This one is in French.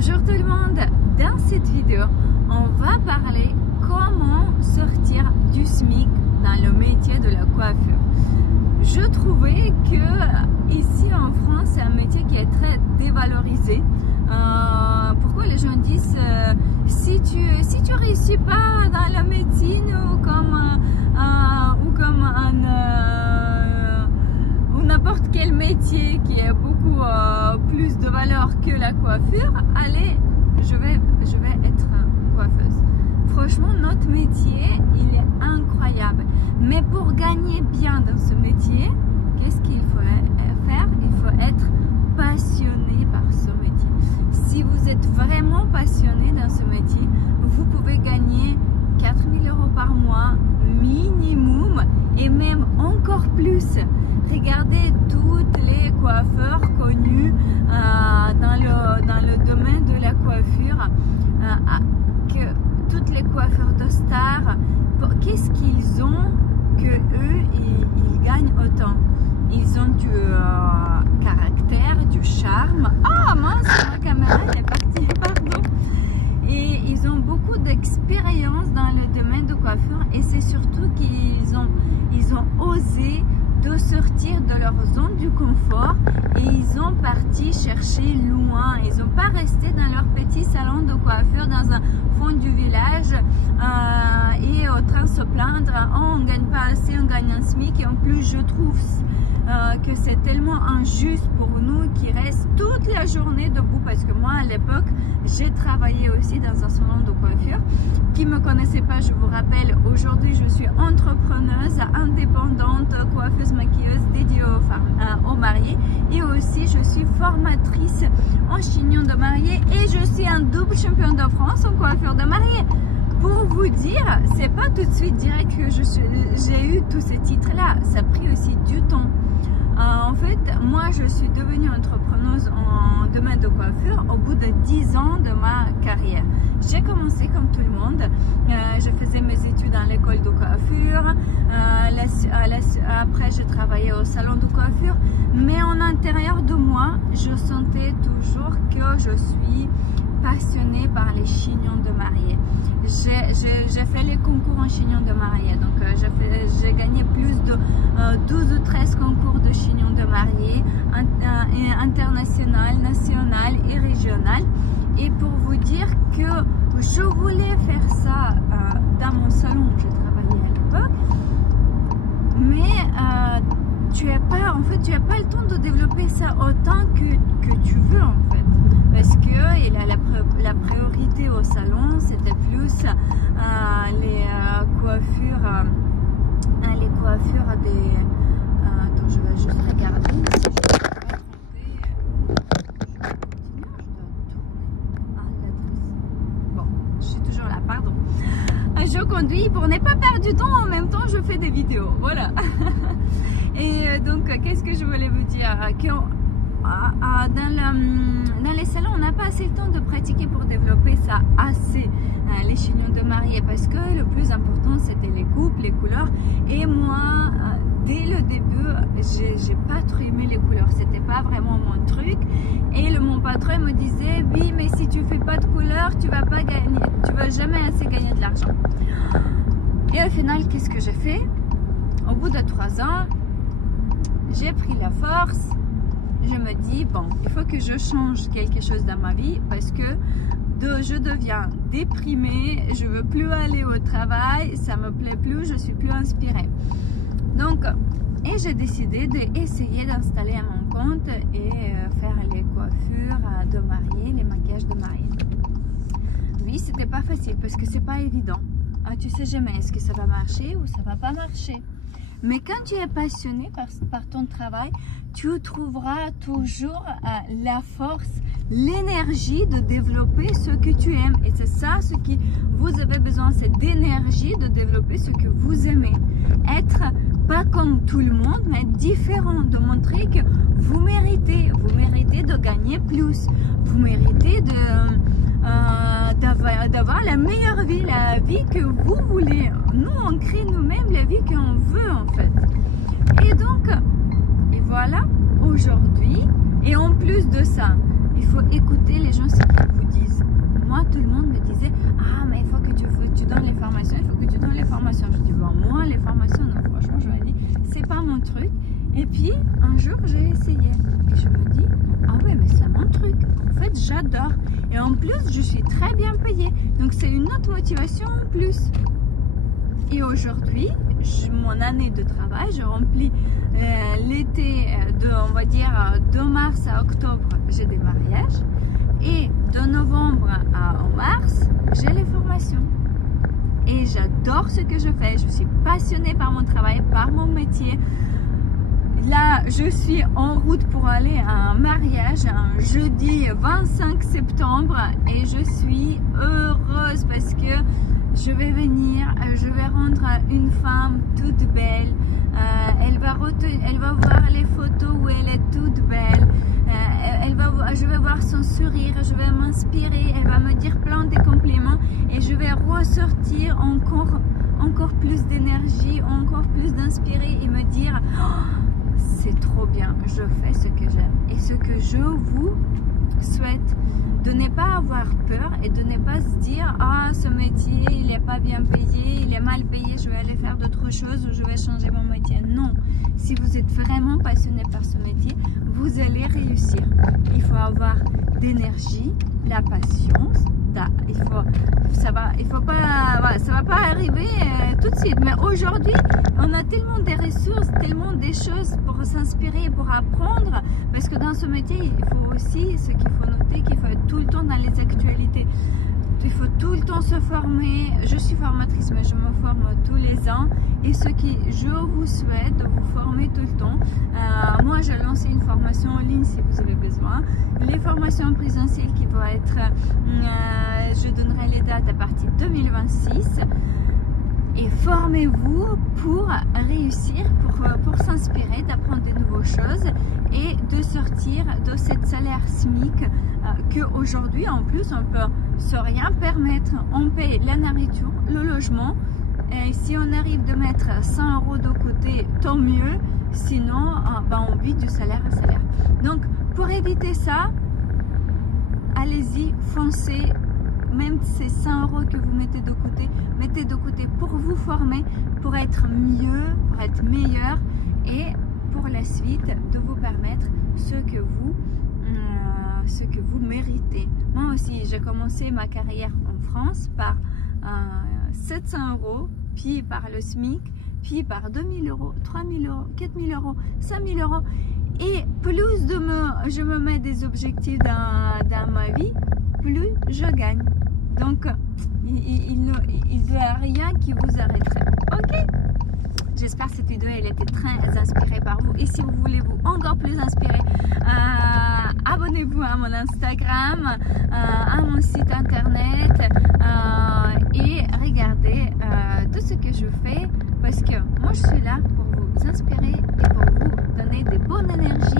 Bonjour tout le monde, dans cette vidéo on va parler comment sortir du SMIC dans le métier de la coiffure. Je trouvais que ici en France c'est un métier qui est très dévalorisé. Pourquoi les gens disent si tu réussis pas dans la médecine ou n'importe quel métier qui a beaucoup plus de valeur que la coiffure, allez, je vais être coiffeuse. Franchement, notre métier, il est incroyable. Mais pour gagner bien dans ce métier, qu'est-ce qu'il faut faire? Il faut être passionné par ce métier. Si vous êtes vraiment passionné dans ce métier, vous pouvez gagner 4 000 € par mois minimum et même encore plus. Regardez toutes les coiffeurs connus dans le domaine de la coiffure, toutes les coiffeurs de stars, qu'est-ce qu'ils ont que eux ils gagnent autant? Ils ont du caractère, du charme. Ah mince, ma caméra elle est partie, pardon. Et ils ont beaucoup d'expérience dans le domaine de coiffure et c'est surtout qu'ils ont osé de sortir de leur zone du confort et ils ont parti chercher loin. Ils n'ont pas resté dans leur petit salon de coiffure dans un fond du village et en train de se plaindre, oh, on ne gagne pas assez, on gagne un SMIC. Et en plus je trouve que c'est tellement injuste pour nous qui restent toute la journée debout, parce que moi à l'époque j'ai travaillé aussi dans un salon de coiffure. Qui ne me connaissait pas, je vous rappelle, aujourd'hui je suis entrepreneuse indépendante, coiffeuse maquilleuse dédiée aux mariés et aussi je suis formatrice en chignon de mariée et je suis un double champion de France en coiffure de mariée. Pour vous dire, c'est pas tout de suite direct que j'ai eu tous ces titres là, ça a pris aussi du temps. En fait, moi je suis devenue entrepreneuse en domaine de coiffure au bout de 10 ans de ma carrière. J'ai commencé comme tout le monde, je faisais mes études dans l'école de coiffure, après je travaillais au salon de coiffure, mais en intérieur de moi, je sentais toujours que je suis passionnée par les chignons de mariée. J'ai fait les concours en chignon de mariée, donc j'ai gagné plus de 12 ou 13 concours de chignon de mariée, international, national et régional. Et pour vous dire que je voulais faire ça dans mon salon où je travaillais à l'époque, mais tu n'as pas le temps de développer ça autant que tu veux en fait. Parce que la priorité au salon, c'était plus les coiffures des... attends, je vais juste regarder. Si je ne peux pas tromper, bon, je suis toujours là, pardon. Je conduis pour ne pas perdre du temps, en même temps je fais des vidéos, voilà. Et donc, qu'est-ce que je voulais vous dire? Dans les salons, on n'a pas assez le temps de pratiquer pour développer ça assez, les chignons de mariée, parce que le plus important c'était les coupes, les couleurs. Et moi, dès le début, j'ai pas trop aimé les couleurs, c'était pas vraiment mon truc. Et mon patron me disait, oui, mais si tu fais pas de couleurs, tu vas pas gagner, tu vas jamais assez gagner de l'argent. Et au final, qu'est-ce que j'ai fait? Au bout de 3 ans, j'ai pris la force. Je me dis, bon, il faut que je change quelque chose dans ma vie parce que je deviens déprimée, je veux plus aller au travail, ça me plaît plus, je suis plus inspirée. Donc, et j'ai décidé d'essayer d'installer à mon compte et faire les coiffures de mariée, les maquillages de mariée. Oui, c'était pas facile parce que c'est pas évident. Tu sais jamais est-ce que ça va marcher ou ça va pas marcher. Mais quand tu es passionné par ton travail, tu trouveras toujours la force, l'énergie de développer ce que tu aimes. Et c'est ça ce que vous avez besoin, c'est d'énergie de développer ce que vous aimez. Être pas comme tout le monde, mais différent, de montrer que vous méritez de gagner plus, vous méritez d'avoir la meilleure vie, la vie que vous voulez. Nous, on crée nous-mêmes la vie qu'on veut en fait. Et donc, et voilà, aujourd'hui, et en plus de ça, il faut écouter les gens ce qu'ils vous moi, tout le monde me disait, ah, mais il faut que tu donnes les formations, il faut que tu donnes les formations. Je dis, bon, moi, les formations, non, franchement, je me dis, c'est pas mon truc. Et puis, un jour, j'ai essayé. Et je me dis, ah ouais, mais c'est mon truc. En fait, j'adore. Et en plus, je suis très bien payée. Donc, c'est une autre motivation en plus. Et aujourd'hui, mon année de travail, je remplis l'été, on va dire, de mars à octobre, j'ai des mariages. Et de novembre à mars, j'ai les formations. Et j'adore ce que je fais. Je suis passionnée par mon travail, par mon métier. Là, je suis en route pour aller à un mariage un jeudi 25 septembre et je suis heureuse parce que je vais venir, je vais rendre une femme toute belle. Elle va voir les photos où elle est toute belle. Je vais voir son sourire, je vais m'inspirer, elle va me dire plein de compliments et je vais ressortir encore plus d'énergie, encore plus d'inspiré et me dire oh, c'est trop bien, je fais ce que j'aime. Et ce que je vous souhaite, de ne pas avoir peur et de ne pas se dire ah ce métier il n'est pas bien payé, il est mal payé, je vais aller faire d'autres choses ou je vais changer mon métier. Non, si vous êtes vraiment passionné par ce métier, vous allez réussir. Il faut avoir d'énergie, la patience. Ça va pas arriver tout de suite, mais aujourd'hui on a tellement des ressources, tellement des choses pour s'inspirer, pour apprendre, parce que dans ce métier il faut aussi, ce qu'il faut noter, qu'il faut être tout le temps dans les actualités. Il faut tout le temps se former. Je suis formatrice, mais je me forme tous les ans. Et je vous souhaite de vous former tout le temps. Moi, j'ai lancé une formation en ligne si vous avez besoin. Les formations présentielles qui vont être, je donnerai les dates à partir de 2026. Et formez-vous pour réussir, pour s'inspirer, d'apprendre de nouvelles choses et de sortir de cette salaire SMIC qu'aujourd'hui, en plus, on peut se rien permettre. On paye la nourriture, le logement. Et si on arrive de mettre 100 € de côté, tant mieux. Sinon, on vit du salaire à salaire. Donc, pour éviter ça, allez-y, foncez. Même ces 100 € que vous mettez de côté pour vous former, pour être mieux, pour être meilleur et pour la suite de vous permettre ce que vous méritez. Moi aussi, j'ai commencé ma carrière en France par 700 €, puis par le SMIC, puis par 2000 €, 3000 €, 4000 €, 5000 €. Et plus je me mets des objectifs dans ma vie, plus je gagne. Donc, il n'y a rien qui vous arrêterait. Ok? J'espère que cette vidéo elle était très inspirée par vous. Et si vous voulez vous encore plus inspirer, abonnez-vous à mon Instagram, à mon site internet et regardez tout ce que je fais parce que moi je suis là pour vous inspirer et pour vous donner de bonnes énergies